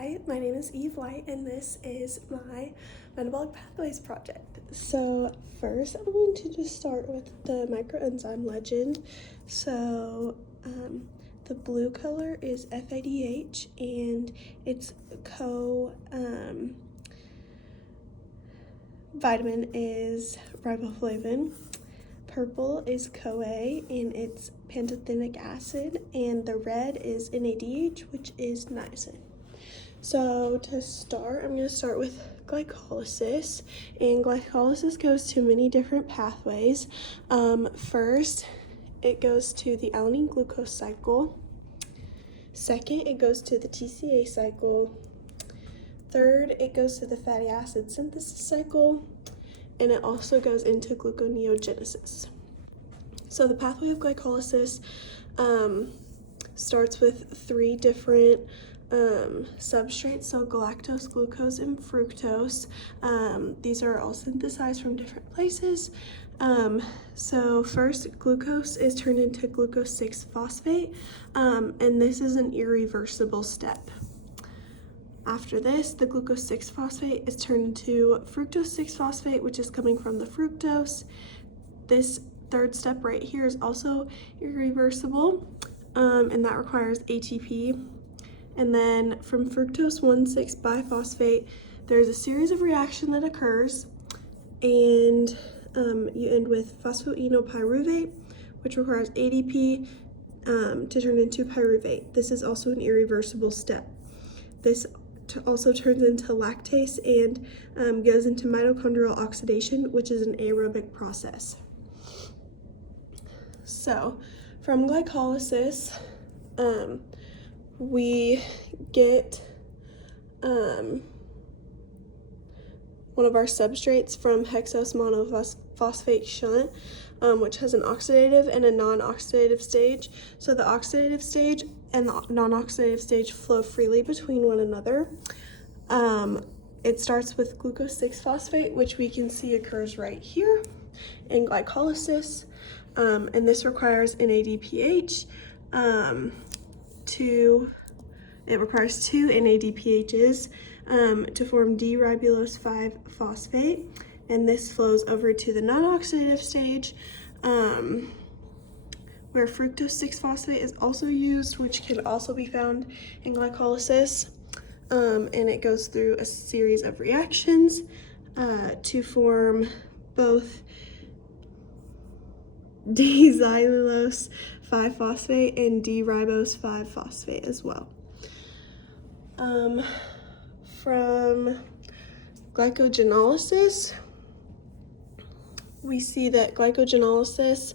Hi, my name is Eve White, and this is my Metabolic Pathways project. So first, I'm going to just start with the microenzyme legend. So the blue color is FADH, and its vitamin is riboflavin. Purple is CoA, and it's pantothenic acid, and the red is NADH, which is niacin. So to start, I'm going to start with glycolysis, and glycolysis goes to many different pathways. First, it goes to the alanine glucose cycle. Second, it goes to the TCA cycle. Third, it goes to the fatty acid synthesis cycle, and it also goes into gluconeogenesis. So the pathway of glycolysis starts with three different substrates, so galactose, glucose, and fructose. These are all synthesized from different places. So first, glucose is turned into glucose 6-phosphate, and this is an irreversible step. After this, the glucose 6-phosphate is turned into fructose 6-phosphate, which is coming from the fructose. This third step right here is also irreversible, and that requires ATP. And then from fructose 1,6-biphosphate, there's a series of reaction that occurs, and you end with phosphoenolpyruvate, which requires ADP to turn into pyruvate. This is also an irreversible step. This also turns into lactase and goes into mitochondrial oxidation, which is an aerobic process. So from glycolysis, we get one of our substrates from hexose monophosphate shunt, which has an oxidative and a non-oxidative stage. So the oxidative stage and the non-oxidative stage flow freely between one another. It starts with glucose 6-phosphate, which we can see occurs right here in glycolysis, and this requires NADPH. It requires two NADPHs to form D-ribulose 5-phosphate, and this flows over to the non-oxidative stage, where fructose 6-phosphate is also used, which can also be found in glycolysis, and it goes through a series of reactions to form both D-xylulose 5-phosphate and D-ribose 5-phosphate as well. From glycogenolysis, we see that glycogenolysis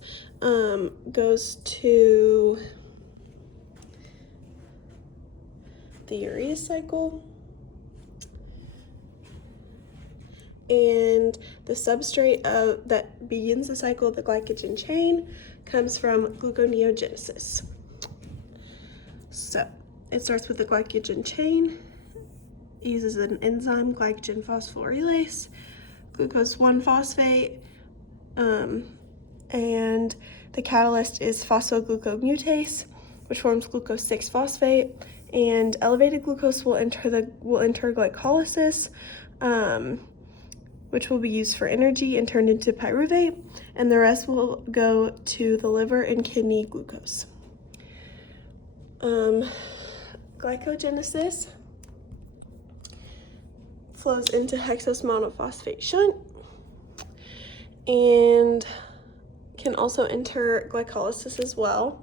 goes to the urea cycle, and the substrate that begins the cycle of the glycogen chain comes from gluconeogenesis. So it starts with the glycogen chain, uses an enzyme, glycogen phosphorylase, glucose 1-phosphate, and the catalyst is phosphoglucomutase, which forms glucose 6-phosphate, and elevated glucose will enter glycolysis, which will be used for energy and turned into pyruvate, and the rest will go to the liver and kidney glucose. Glycogenesis flows into hexose monophosphate shunt and can also enter glycolysis as well.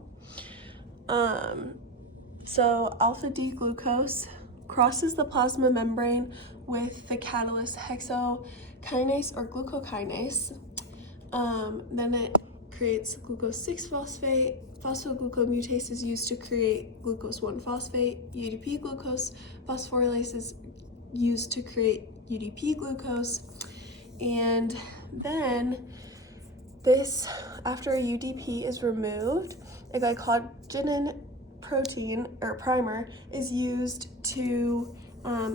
So alpha-D-glucose crosses the plasma membrane with the catalyst hexokinase or glucokinase. Then it creates glucose 6-phosphate. Phosphoglucomutase is used to create glucose 1-phosphate. UDP glucose phosphorylase is used to create UDP glucose. And then this, after a UDP is removed, a glycogenin protein or primer is used to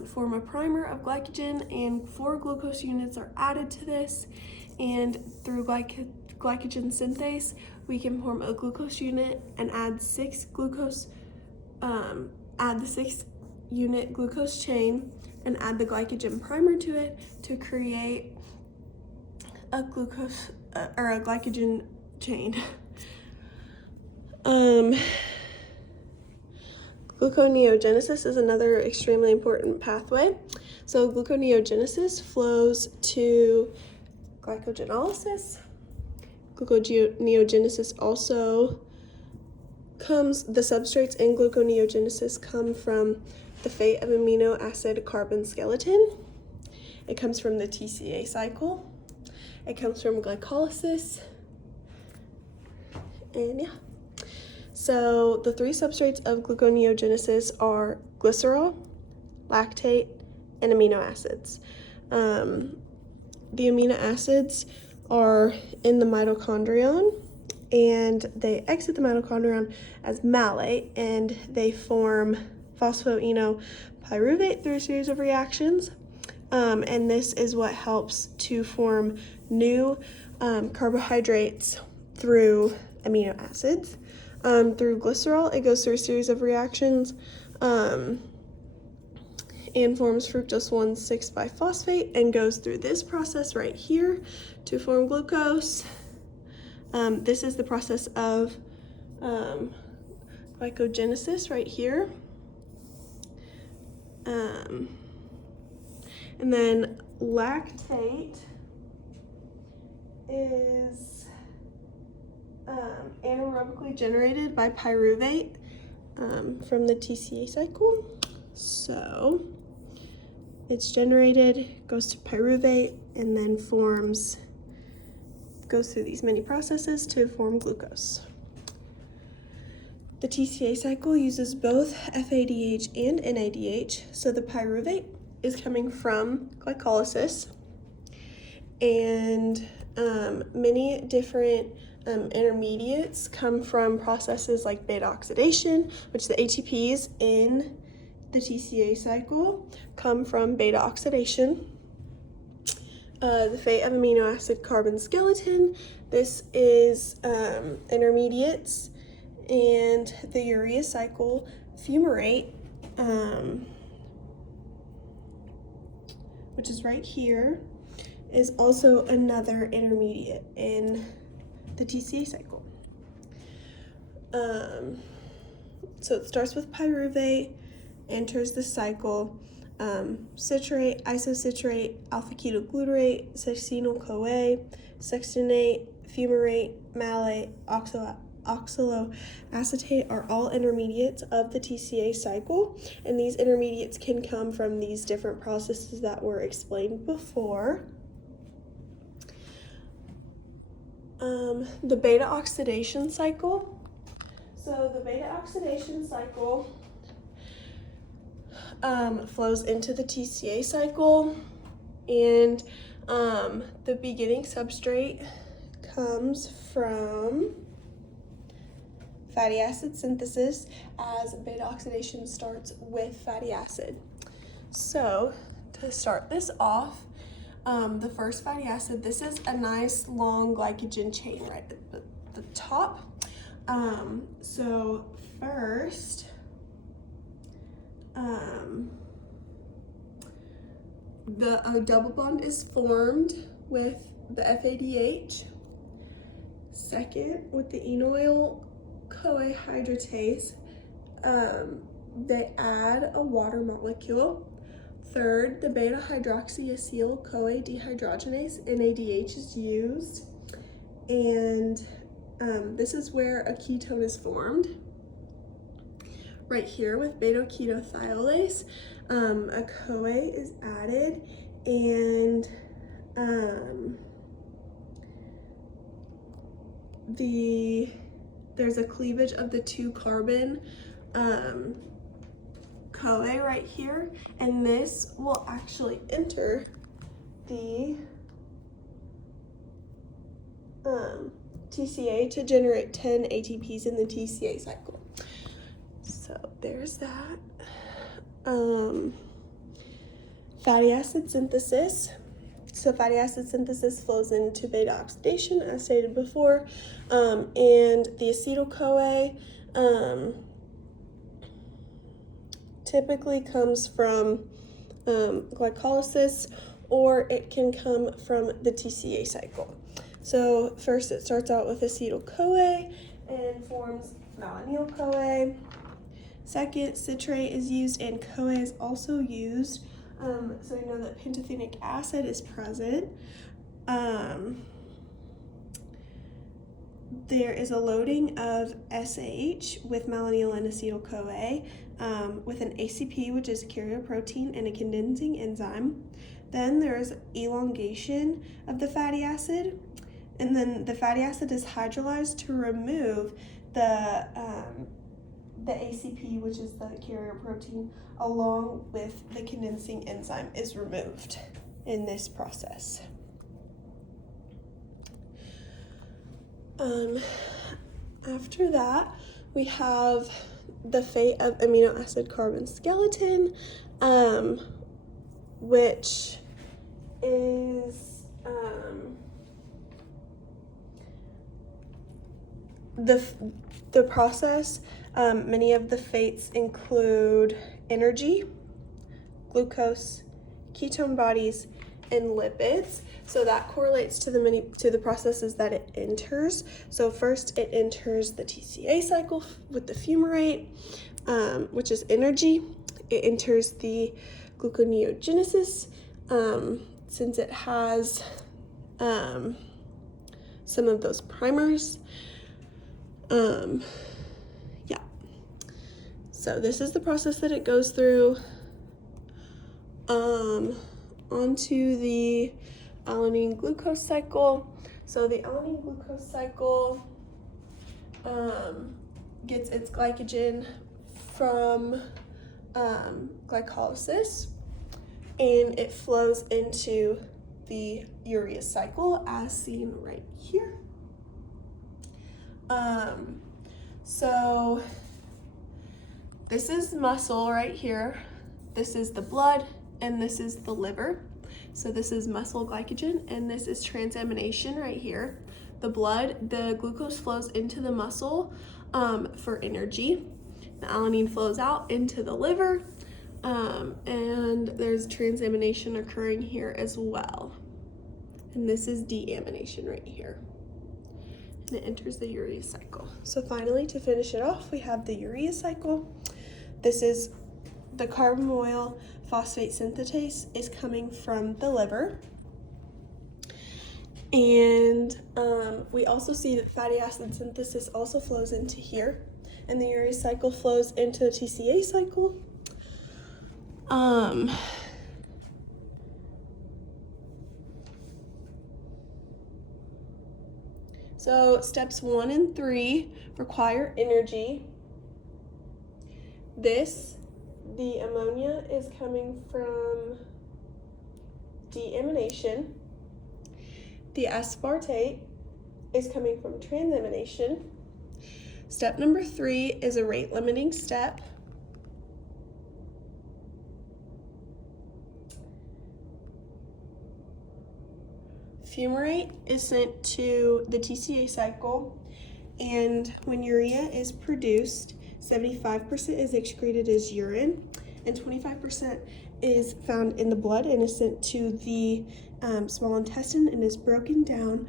form a primer of glycogen, and 4 glucose units are added to this, and through glycogen synthase we can form a glucose unit and add the 6 unit glucose chain and add the glycogen primer to it to create a glucose or a glycogen chain. Gluconeogenesis is another extremely important pathway. So gluconeogenesis flows to glycogenolysis. Gluconeogenesis also the substrates in gluconeogenesis come from the fate of amino acid carbon skeleton. It comes from the TCA cycle. It comes from glycolysis. And yeah. So the three substrates of gluconeogenesis are glycerol, lactate, and amino acids. The amino acids are in the mitochondrion, and they exit the mitochondrion as malate, and they form phosphoenolpyruvate through a series of reactions. And this is what helps to form new carbohydrates through amino acids. Through glycerol, it goes through a series of reactions and forms fructose 1,6-biphosphate and goes through this process right here to form glucose. This is the process of glycogenesis right here. And then lactate is anaerobically generated by pyruvate from the TCA cycle. So it's generated, goes to pyruvate, and then goes through these many processes to form glucose. The TCA cycle uses both FADH and NADH, so the pyruvate is coming from glycolysis, and many different intermediates come from processes like beta oxidation, which the ATPs in the TCA cycle come from beta oxidation. The fate of amino acid carbon skeleton, this is intermediates, and the urea cycle fumarate, which is right here, is also another intermediate in the TCA cycle. So it starts with pyruvate, enters the cycle, citrate, isocitrate, alpha-ketoglutarate, succinyl-CoA, succinate, fumarate, malate, oxaloacetate are all intermediates of the TCA cycle, and these intermediates can come from these different processes that were explained before. The beta oxidation cycle. So the beta oxidation cycle flows into the TCA cycle, and the beginning substrate comes from fatty acid synthesis, as beta oxidation starts with fatty acid. So to start this off, the first fatty acid, this is a nice long glycogen chain right at the top. So first, the double bond is formed with the FADH. Second, with the enoyl-CoA hydratase, they add a water molecule. Third, the beta-hydroxyacyl-CoA dehydrogenase, NADH, is used, and this is where a ketone is formed. Right here with beta-ketothiolase, a CoA is added, and there's a cleavage of the 2-carbon CoA right here, and this will actually enter the TCA to generate 10 ATPs in the TCA cycle. So there's that. Fatty acid synthesis. So fatty acid synthesis flows into beta oxidation, as stated before, and the acetyl-CoA typically comes from glycolysis, or it can come from the TCA cycle. So first it starts out with acetyl-CoA and forms malonyl-CoA. Second, citrate is used and CoA is also used. So we know that pantothenic acid is present. There is a loading of SH with malonyl and acetyl-CoA with an ACP, which is a carrier protein, and a condensing enzyme. Then there's elongation of the fatty acid, and then the fatty acid is hydrolyzed to remove the ACP, which is the carrier protein, along with the condensing enzyme is removed in this process. After that, we have the fate of amino acid carbon skeleton, which is the process. Many of the fates include energy, glucose, ketone bodies, and lipids. So that correlates to the processes that it enters. So first it enters the TCA cycle with the fumarate, which is energy. It enters the gluconeogenesis, since it has some of those primers. So this is the process that it goes through. Onto the alanine glucose cycle. So the alanine glucose cycle gets its glycogen from glycolysis, and it flows into the urea cycle as seen right here. So this is muscle right here. This is the blood, and this is the liver. So this is muscle glycogen, and this is transamination right here. The blood, the glucose flows into the muscle for energy. The alanine flows out into the liver, and there's transamination occurring here as well. And this is deamination right here. And it enters the urea cycle. So finally, to finish it off, we have the urea cycle. This is the carbamoyl phosphate synthetase is coming from the liver. And we also see that fatty acid synthesis also flows into here, and the urea cycle flows into the TCA cycle. So steps 1 and 3 require energy. The ammonia is coming from deamination. The aspartate is coming from transamination. Step number 3 is a rate limiting step. Fumarate is sent to the TCA cycle, and when urea is produced, 75% is excreted as urine, and 25% is found in the blood and is sent to the small intestine and is broken down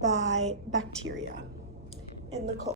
by bacteria in the colon.